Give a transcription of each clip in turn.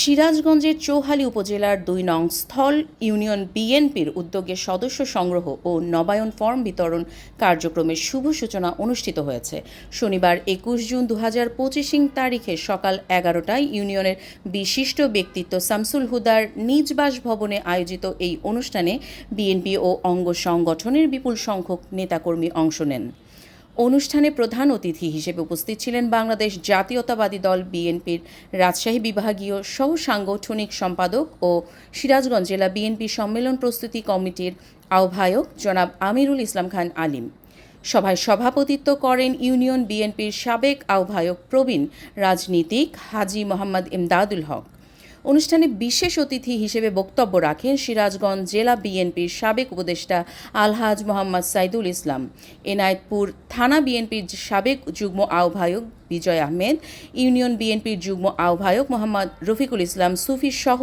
সিরাজগঞ্জের চৌহালি উপজেলার ২ নং স্থল ইউনিয়ন বিএনপির উদ্যোগে সদস্য সংগ্রহ ও নবায়ন ফর্ম বিতরণ কার্যক্রমের শুভ সূচনা অনুষ্ঠিত হয়েছে। শনিবার ২১ জুন ২০২৫ তারিখে সকাল ১১টায় ইউনিয়নের বিশিষ্ট ব্যক্তিত্ব শামসুল হুদার নিজ বাসভবনে আয়োজিত এই অনুষ্ঠানে বিএনপি ও অঙ্গ সংগঠনের বিপুল সংখ্যক নেতাকর্মী অংশ নেন। অনুষ্ঠানে প্রধান অতিথি হিসেবে উপস্থিত ছিলেন বাংলাদেশ জাতীয়তাবাদী দল বিএনপির রাজশাহী বিভাগীয় সহ সাংগঠনিক সম্পাদক ও সিরাজগঞ্জ জেলা বিএনপি সম্মেলন প্রস্তুতি কমিটির আহ্বায়ক জনাব আমিরুল ইসলাম খান আলিম। সভায় সভাপতিত্ব করেন ইউনিয়ন বিএনপির সাবেক আহ্বায়ক প্রবীণ রাজনীতিক হাজী মোহাম্মদ ইমদাদুল হক। অনুষ্ঠানে বিশেষ অতিথি হিসেবে বক্তব্য রাখেন সিরাজগঞ্জ জেলা বিএনপির সাবেক উপদেষ্টা আলহাজ মোহাম্মদ সাইদুল ইসলাম, এনায়েতপুর থানা বিএনপির সাবেক যুগ্ম আহ্বায়ক বিজয় আহমেদ, ইউনিয়ন বিএনপির যুগ্ম আহ্বায়ক মোহাম্মদ রফিকুল ইসলাম সুফি সহ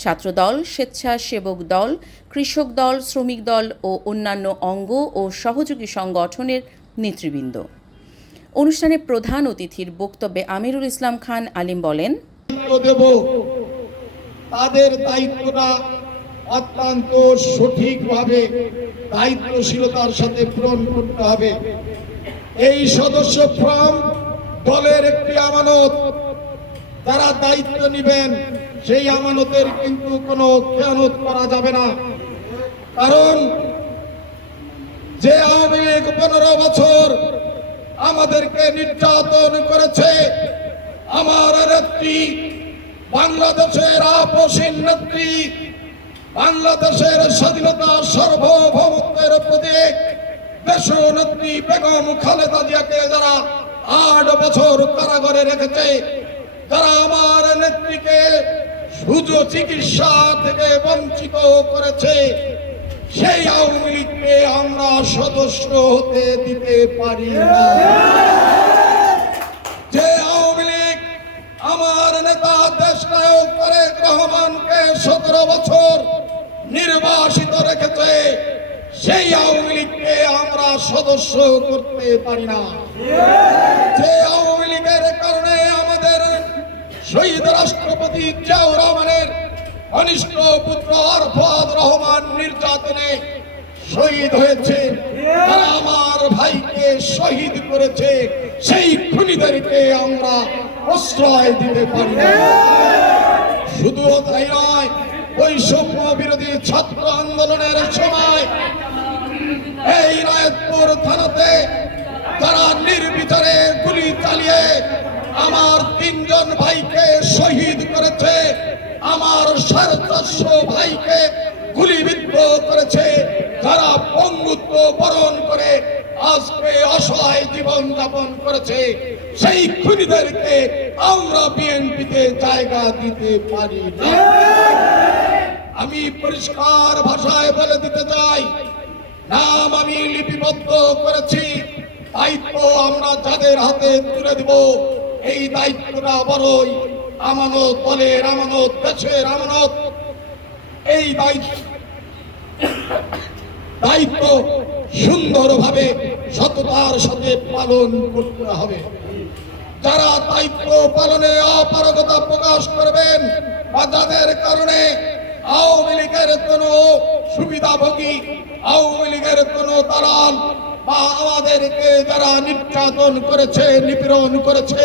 ছাত্রদল, স্বেচ্ছাসেবক দল, কৃষক দল, শ্রমিক দল ও অন্যান্য অঙ্গ ও সহযোগী সংগঠনের নেতৃবৃন্দ। অনুষ্ঠানে প্রধান অতিথির বক্তব্যে আমিরুল ইসলাম খান আলিম বলেন, তাদের দায়িত্বটা অত্যন্ত সঠিকভাবে দায়িত্বশীলতার সাথে পূরণ করতে হবে। এই সদস্য ফর্ম দলের একটি আমানত, যারা দায়িত্ব নেবেন সেই আমানতের কিন্তু কোনো খেয়ানত করা যাবে না। কারণ যে আওয়ামী লীগ 15 বছর আমাদেরকে নির্যাতন করেছে, আমার নেত্রী বাংলাদেশের আপসীন নেত্রী, বাংলাদেশের স্বাধীনতা সার্বভৌমত্বের প্রতীক দেশনেত্রী বেগম খালেদা জিয়াকে যারা 8 বছর কারাগারে রেখেছে, যারা আমার নেত্রীকে সুযোগ চিকিৎসা থেকে বঞ্চিত করেছে, সেই আওয়ামী লীগকে আমরা সদস্য হতে দিতে পারি না। যে আওয়ামী লীগ আমার নেতা দেশনায়ক তারেক রহমানকে 17 বছর নির্বাসিত রেখেছে, সেই আওয়ামী লীগকে আমরা সদস্য করতে পারি না। যে আওয়ামী লীগের কারণে আমাদের শহীদ রাষ্ট্রপতি জিয়াউর রহমানের কনিষ্ঠ পুত্র আরফাত রহমান নির্যাতনে শহীদ হয়েছে, তারা আমার ভাইকে শহীদ করেছে, সেই খুনিদেরকে আমরা প্রশ্রয় দিতে পারি না। শুধু তাই নয়, বৈষম্য বিরোধী ছাত্র আন্দোলনের সময় এই এনায়েতপুর থানাতে তারা নির্বিচারে গুলি চালিয়ে আমার 3 জন ভাইকে শহীদ করেছে, আমার 450 ভাইকে গুলিবিদ্ধ করেছে, যারা পঙ্গুত্ব বরণ করে আজকে অসহায় জীবন যাপন করেছে, সেই খুনিদেরকে আমরা বিএনপিতে জায়গা দিতে পারি না। আমি পরিষ্কার ভাষায় বলে দিতে চাই, নাম আমি লিপিবদ্ধ করেছি, দায়িত্ব আমরা যাদের হাতে তুলে দিব, এই দায়িত্বটা বড়ই আমানত, দলের আমানত, দেশের আমানত। এই দায়িত্ব সুন্দরভাবে সততার সাথে পালন করতে হবে। যারা দায়িত্ব পালনে অপারগতা প্রকাশ করবেন বা যাদের কারণে আওয়ামী লীগের কোনো সুবিধাভোগী, আওয়ামী লীগের কোনো দালাল বা আমাদেরকে যারা নির্যাতন করেছে, নিপীড়ন করেছে,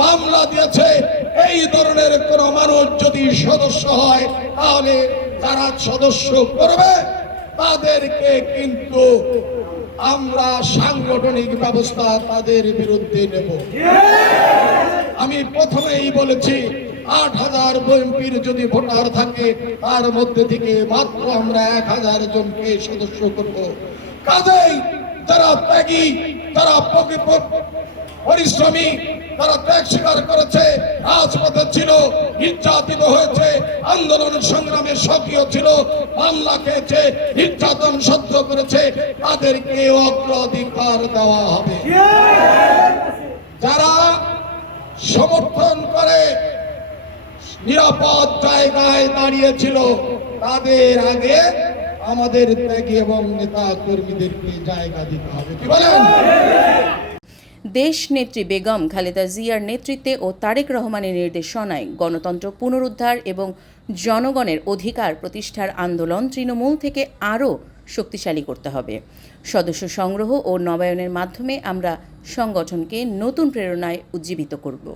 মামলা দিয়েছে, এই ধরনের কোন মানুষ যদি সদস্য হয়, তাহলে যারা সদস্য করবে তাদেরকে কিন্তু আমরা সাংগঠনিক ব্যবস্থা তাদের বিরুদ্ধে নেব। আমি প্রথমেই বলেছি, 8000 বিএনপির যদি ভোটার থাকে, তার মধ্যে থেকে মাত্র আমরা 1000 জনকে সদস্য করব। কাজেই যারা ত্যাগী, যারা পরিশ্রমী, তারা ত্যাগ স্বীকার করেছে, রাজপথে ছিল, নির্যাতিত হয়েছে, আন্দোলন সংগ্রামে সক্রিয় ছিল, মামলা খেয়েছে, নির্যাতন সহ্য করেছে, তাদেরকে অগ্রাধিকার দেওয়া হবে। যারা সমর্থন করে নিরাপদ জায়গায় দাঁড়িয়েছিল, তাদের আগে আমাদের ত্যাগী এবং নেতা কর্মীদেরকে জায়গা দিতে হবে। কি বলেন? দেশনেত্রী বেগম খালেদা জিয়ার নেতৃত্বে ও তারেক রহমানের নির্দেশনায় গণতন্ত্র পুনরুদ্ধার এবং জনগণের অধিকার প্রতিষ্ঠার আন্দোলন তৃণমূল থেকে আরও শক্তিশালী করতে হবে। সদস্য সংগ্রহ ও নবায়নের মাধ্যমে আমরা সংগঠনকে নতুন প্রেরণায় উজ্জীবিত করব।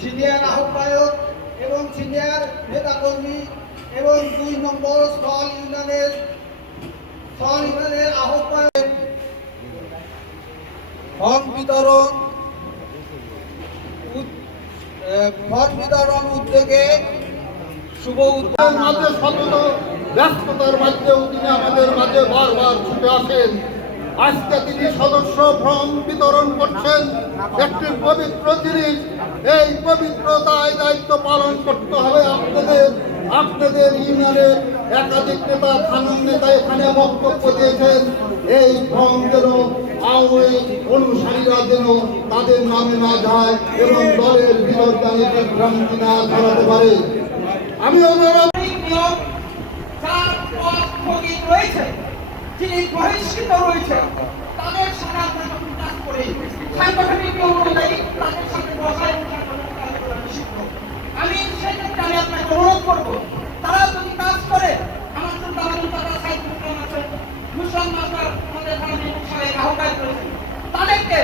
সিনিয়র আহ্বায়ক এবং সিনিয়র নেতাকর্মী এবং 2 নম্বর স্থল ইউনিয়নের আহ্বায়ক ফর্ম বিতরণ উদ্যোগে শুভ উদ্বোধন মাঝে শত ব্যস্ততার মাঝেও তিনি আমাদের মাঝে বারবার ছুটে আসেন। আজকে তিনি সদস্য ফর্ম বিতরণ করছেন, একটি পবিত্র জিনিস। এই পবিত্রতায় দায়িত্ব পালন করতে হবে আপনাদের ইউনিয়নের একাধিক নেতা, থানার নেতা এখানে বক্তব্য দিয়েছেন। এই ফর্ম যেন আওয়ামী অনুসারীরা যেন তাদের নামে না যায় এবং দলের বিরোধী বিভ্রান্তি না ছড়াতে পারে। আমি অনুরোধ রয়েছে, যিনি বহিষ্কৃত রয়েছে, তাদের সাথে আমরা যখন কাজ করি সাংগঠনিক নিয়ম অনুযায়ী তাদের সাথে বসায় আমি সেক্ষেত্রে আমি আপনাকে অনুরোধ করবো, তারা যদি কাজ করে আমার জন্য আমাদের তারা সাহিত্য আছে মুসলমান আমাদের আহ্বায়ক রয়েছে, তাদেরকে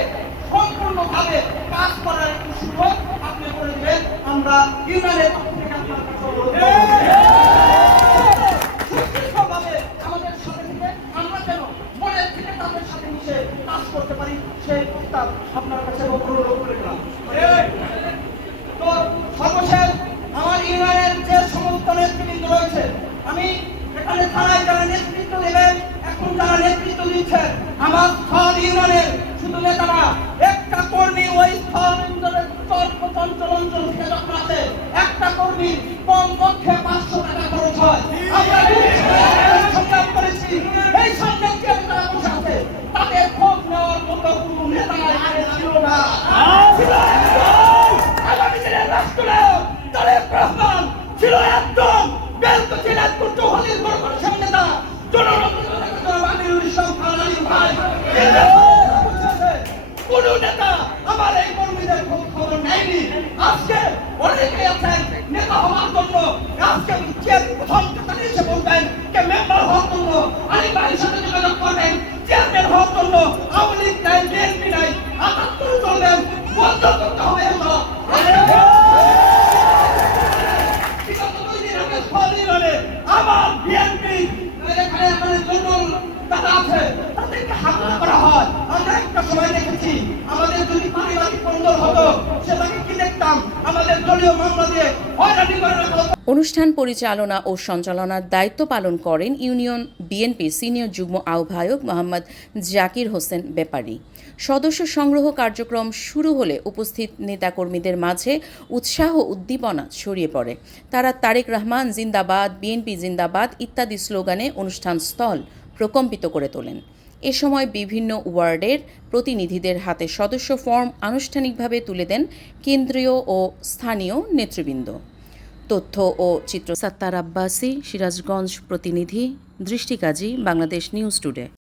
সম্পূর্ণভাবে কাজ করার একটু সুযোগ আপনি করে দেবেন। আমরা ইউনিয়নের পক্ষ থেকে আপনার কাছে অনুরোধ সুস্থভাবে আমাদের সাথে থেকে আমরা যেন মনের থেকে তাদের সাথে মিশে কাজ করতে পারি, সেই প্রস্তাব আপনার কাছে অনুরোধ করে দিলাম। তো সর্বশেষ আমার ইউনিয়নের যে সমস্ত নেতৃবৃন্দ রয়েছে, আমি এখানে থানায় যারা নেতৃত্ব দেবেন, এখন যারা নেতৃত্ব দিচ্ছেন, আমার স্থল ইউনিয়নের শুধু নেতারা, একটা কর্মী ওই স্থল ইউনিয়নের চঞ্চল অঞ্চল থেকে যখন আছে, একটা কর্মী কমপক্ষে 500 টাকা খরচ হয়। আমরা সংগ্রাম করেছি, এই সংগ্রামকে যারা বসে আছে তাদের খোঁজ নেওয়ার মতো কোনো নেতা আগে ছিল না। আগামী দিনের রাষ্ট্রনায়ক তারেক রহমান ছিল একদম বেলকুচিনাথপুর চৌহালির কর্পোরেশন নেতা কোন নেতা আমার এই কর্মীদের খবর নেয়নি। আজকে অনেকে আছেন নেতা হওয়ার জন্য, আজকে প্রথম এসে বলবেন কে মেম্বার হওয়ার জন্য আলী ভাইয়ের সাথে যোগাযোগ করবেন, চেয়ারম্যান হওয়ার জন্য আওয়ামী লীগ নাই, বিএনপি নাই, ৭৮ চলবেন, বন্ধ করতে হবে। আমার বিএনপি এখানে আমাদের জনগণ যারা আছে তাদেরকে হামলা করা হয়। আমরা একটা সময় দেখেছি আমাদের যদি পারিবারিক কন্দল হতো সেটাকে কি দেখতাম, আমাদের দলীয় মামলা দিয়ে হয়রানি করা হতো। অনুষ্ঠান পরিচালনা ও সঞ্চালনার দায়িত্ব পালন করেন ইউনিয়ন বিএনপির সিনিয়র যুগ্ম আহ্বায়ক মোহাম্মদ জাকির হোসেন ব্যাপারী। সদস্য সংগ্রহ কার্যক্রম শুরু হলে উপস্থিত নেতাকর্মীদের মাঝে উৎসাহ উদ্দীপনা ছড়িয়ে পড়ে। তারা তারেক রহমান জিন্দাবাদ, বিএনপি জিন্দাবাদ ইত্যাদি স্লোগানে অনুষ্ঠান স্থল প্রকম্পিত করে তোলেন। এ সময় বিভিন্ন ওয়ার্ডের প্রতিনিধিদের হাতে সদস্য ফর্ম আনুষ্ঠানিকভাবে তুলে দেন কেন্দ্রীয় ও স্থানীয় নেতৃবৃন্দ। তথ্য ও চিত্র সাত্তার আব্বাসী, সিরাজগঞ্জ প্রতিনিধি, দৃষ্টিকাজী, বাংলাদেশ নিউজ টুডে।